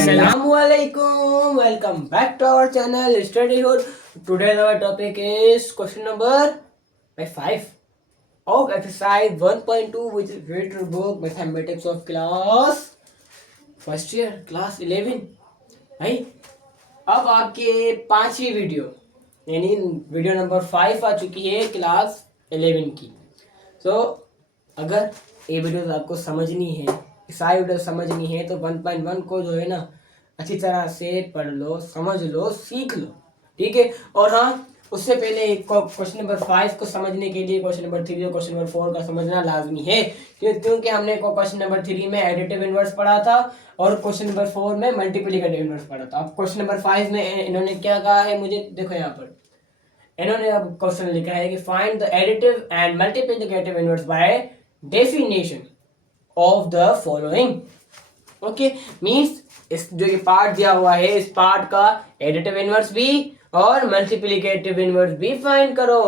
Assalamualaikum. Welcome back to our channel Study Hood. Today our topic is question number 5 of exercise 1.2, which is read book mathematics of class first year class 11। भाई अब आपके पांचवी video यानी video number 5 आ चुकी है class 11 की। सो अगर ये वीडियो आपको समझनी है, सारी वीडियो समझनी है तो 1.1 को जो है ना अच्छी तरह से पढ़ लो, समझ लो, सीख लो, ठीक है। और हाँ, उससे पहले क्वेश्चन नंबर 5 को समझने के लिए क्वेश्चन नंबर 3 और क्वेश्चन नंबर 4 का समझना लाजमी है, क्योंकि हमने क्वेश्चन नंबर 3 में एडिटिव इनवर्स पढ़ा था और क्वेश्चन नंबर 4 में मल्टीप्लिकेटिव इनवर्स पढ़ा था। अब क्वेश्चन नंबर 5 में इन्होंने क्या कहा है, मुझे देखो यहाँ पर इन्होंने अब क्वेश्चन लिखा है कि find the additive and multiplicative inverse by definition of the following. Okay, means इस जो ये पार्ट दिया हुआ है, इस पार्ट का एडिटिव इनवर्स भी और मल्टीप्लिकेटिव इनवर्स भी फाइंड करो।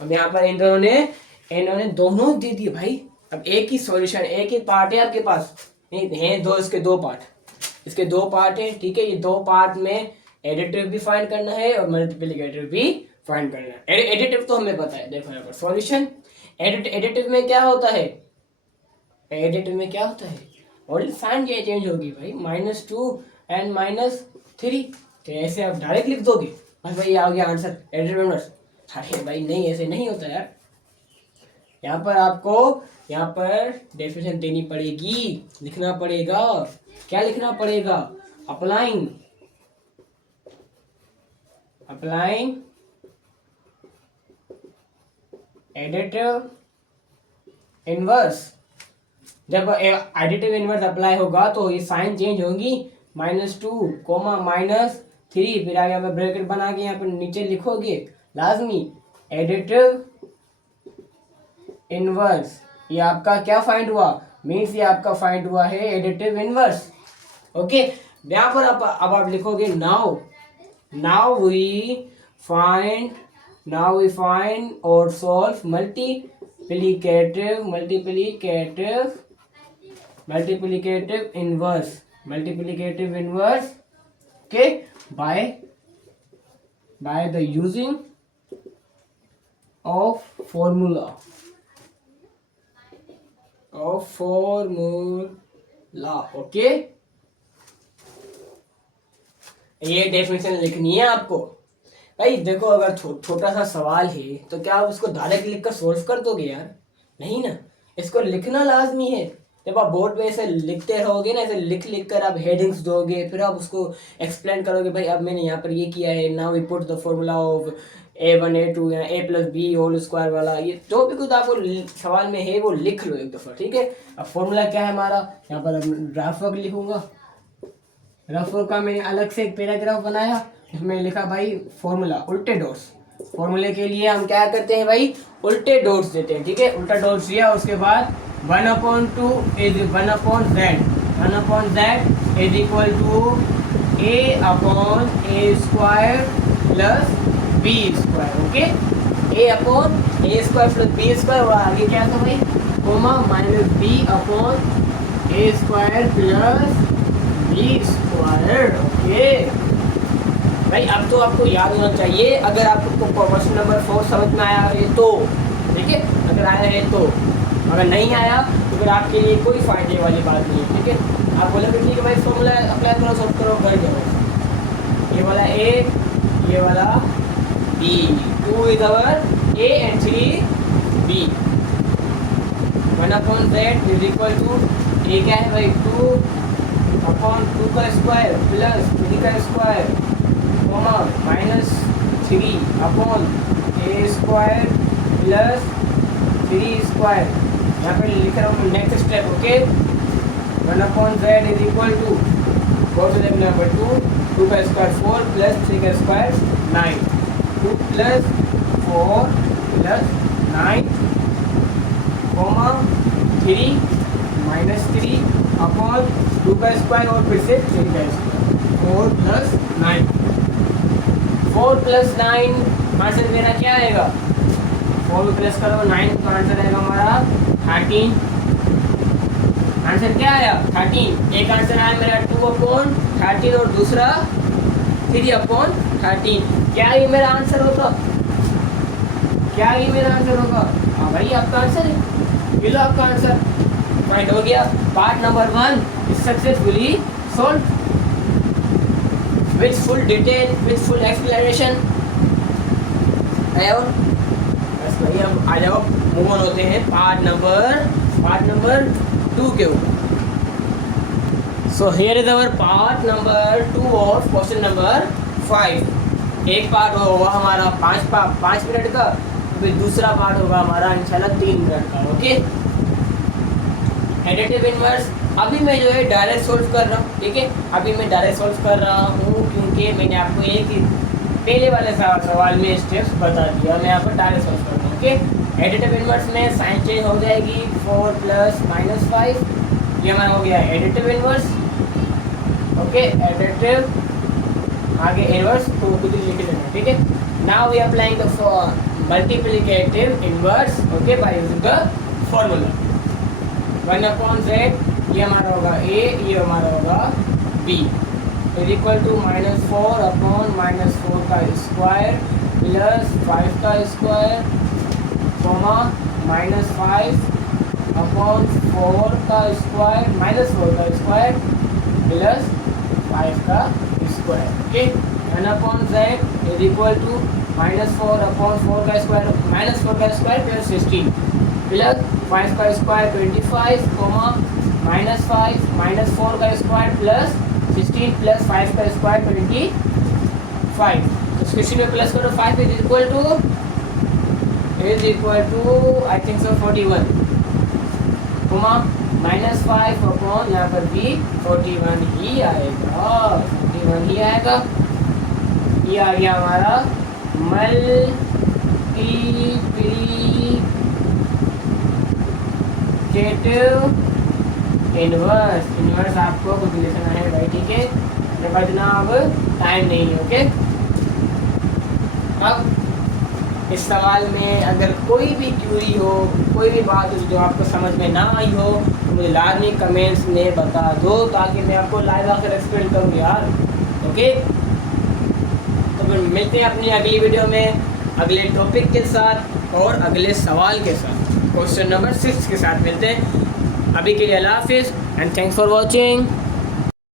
अब यहाँ पर इन्होंने दोनों दे दिए भाई। अब एक ही सॉल्यूशन, एक ही पार्ट है आपके पास, हैं दो, इसके दो पार्ट, इसके दो पार्ट है, ठीक है। ये दो पार्ट में एडिटिव भी फाइंड करना है और मल्टीप्लिकेटिव भी फाइंड करना है। एडिटिव तो हमें पता है, देखो यहाँ पर सॉल्यूशन। एडिटिव में क्या होता है, एडिटिव में क्या होता है, ओनली साइन ये चेंज होगी भाई, -2 एंड -3। तो ऐसे आप डायरेक्ट लिख दोगे बस भाई आ गया आंसर एडिटिव इनवर्स। अरे भाई नहीं, ऐसे नहीं होता यार। यहाँ पर आपको यहाँ पर डेफिनेशन देनी पड़ेगी, लिखना पड़ेगा। क्या लिखना पड़ेगा, अप्लाइंग एडिटिव इनवर्स। जब एडिटिव इनवर्स अप्लाई होगा तो ये साइन चेंज होंगी, -2, -3, फिर आगे यहाँ पे ब्रैकेट बना के यहाँ पर नीचे लिखोगे लाजमी एडिटिव इनवर्स। ये आपका क्या फाइंड हुआ, मीन्स ये आपका फाइंड हुआ है एडिटिव इनवर्स। ओके, यहाँ पर अब आप लिखोगे नाउ वी फाइंड और सॉल्व मल्टीप्लिकेटिव इनवर्स के by the using of formula। Okay, ये डेफिनेशन लिखनी है आपको भाई। देखो अगर छोटा सा सवाल है तो क्या आप उसको डायरेक्ट लिख कर सोल्व कर दोगे यार, नहीं ना, इसको लिखना लाजमी है। जब आप बोर्ड पे ऐसे लिखते रहोगे ना, ऐसे लिख कर आप हेडिंग्स दोगे, फिर आप उसको एक्सप्लेन करोगे भाई अब मैंने यहाँ पर ये किया है, now we put the formula of a1 a2 या a+b होल स्क्वायर वाला, ये जो भी कुछ आपको सवाल में है वो लिख लो एक दफ़ा, ठीक है। अब फॉर्मूला क्या है हमारा, यहाँ पर रफ वर्क लिखूंगा। रफ वर्क का मैंने अलग से एक पैराग्राफ बनाया, इसमें लिखा भाई फॉर्मूला उल्टे डॉट्स। फॉर्मूले के लिए हम क्या करते हैं भाई, उल्टे डॉट्स देते हैं, ठीक है। उल्टा डॉट्स दिया, उसके बाद 1/2 is 1/z is equal to a/a² plus b²। Okay, a/a² plus b² और आगे क्या था भाई, coma -b/a² plus b²। Okay भाई, अब तो आपको याद होना चाहिए, अगर आपको क्वेश्चन नंबर 4 समझ में आया है तो, ठीक है, अगर आया है तो। अगर नहीं आया तो फिर आपके लिए कोई फायदे वाली बात नहीं है, ठीक है। आप बोलोगे ठीक है भाई फॉर्मूला अप्लाई करो, सॉल्व करो, कर दो। ये वाला a, ये वाला b, 2 is our a and 3 b। 1/z is equal to a क्या है भाई, 2/2 का स्क्वायर प्लस 3 का स्क्वायर, -3/a² प्लस 3² यहाँ पे लिख रहा हूँ next step. Okay, 1/z is equal to 4 to the number 2 का स्क्वायर 4 प्लस 3 का स्क्वायर 9, 2 प्लस 4 प्लस 9, 3 -3/2 का स्क्वायर और फिर से 3 का स्क्वायर, 4 प्लस 9। 4 प्लस 9 आंसर मेरा क्या आएगा, 4 प्लस करो 9 तो आंसर आएगा हमारा 13। आंसर आंसर क्या आया 13। एक आंसर आया मेरा 2/13 और दूसरा 3/13। क्या ये मेरा आंसर होगा? क्या ये मेरा आंसर होगा? हाँ भाई आपका आंसर है, ये लो आपका आंसर, पॉइंट हो गया। Part number 1 is successfully solve with full detail, with full explanation. बस भाई अब आ जाओ, मूव ऑन होते हैं पार्ट नंबर 2 के ऊपर। So here is our part number 2 of question number 5। एक पार्ट होगा हमारा 5 मिनट का, फिर दूसरा पार्ट होगा हमारा इंशाल्लाह 3 मिनट का। ओके, एडिटिव इनवर्स अभी मैं जो है डायरेक्ट सॉल्व कर रहा हूँ, ठीक है। अभी मैं डायरेक्ट सॉल्व कर रहा हूँ क्योंकि मैंने आपको एक ही पहले वाले सवाल में स्टेप्स बता दिया, मैं यहाँ पर डायरेक्ट सॉल्व कर रहा हूँ। ओके, एडिटिव इनवर्स में साइन चेंज हो जाएगी 4 + -5, ये हमारा हो गया एडिटिव इनवर्स। ओके, एडिटिव आगे इनवर्स को खुद ही लिख लेना, ठीक है। Now we applying the multiplicative inverse, okay, by using the formula 1/z, ये हमारा होगा a, ये हमारा होगा b, इज इक्वल टू -4/-4 का स्क्वायर प्लस 5 का स्क्वायर, कोमा -5/4 का स्क्वायर -4 का स्क्वायर प्लस 5 का square. Okay, 1/z is equal to -4/4 का स्क्वायर, -4 का स्क्वायर प्लस 16 प्लस 5 का स्क्वायर 25, कोमा -5 -4 का स्क्वायर प्लस 16 प्लस 5 का स्क्वायर 25। तो 16 में प्लस करो 5 is equal to I think so 41, comma -5 यहाँ पर भी 41 ही आएगा, 41 ही आएगा। ये आ गया हमारा मल्टीप्लिकेटिव इनवर्स आपको कुछ लिखना है भाई, ठीक है। मेरे पास इतना अब टाइम नहीं है। ओके, अब इस सवाल में अगर कोई भी क्यूरी हो, कोई भी बात हो जो आपको समझ में ना आई हो तो मुझे लाजमी कमेंट्स में बता दो, ताकि मैं आपको लाइव आकर एक्सप्लेन करूँ यार। ओके, तो फिर मिलते हैं अपनी अगली वीडियो में अगले टॉपिक के साथ और अगले सवाल के साथ, क्वेश्चन नंबर 6 के साथ मिलते हैं। अभी के लिए अल्लाह हाफिज़ एंड थैंक्स फॉर वॉचिंग।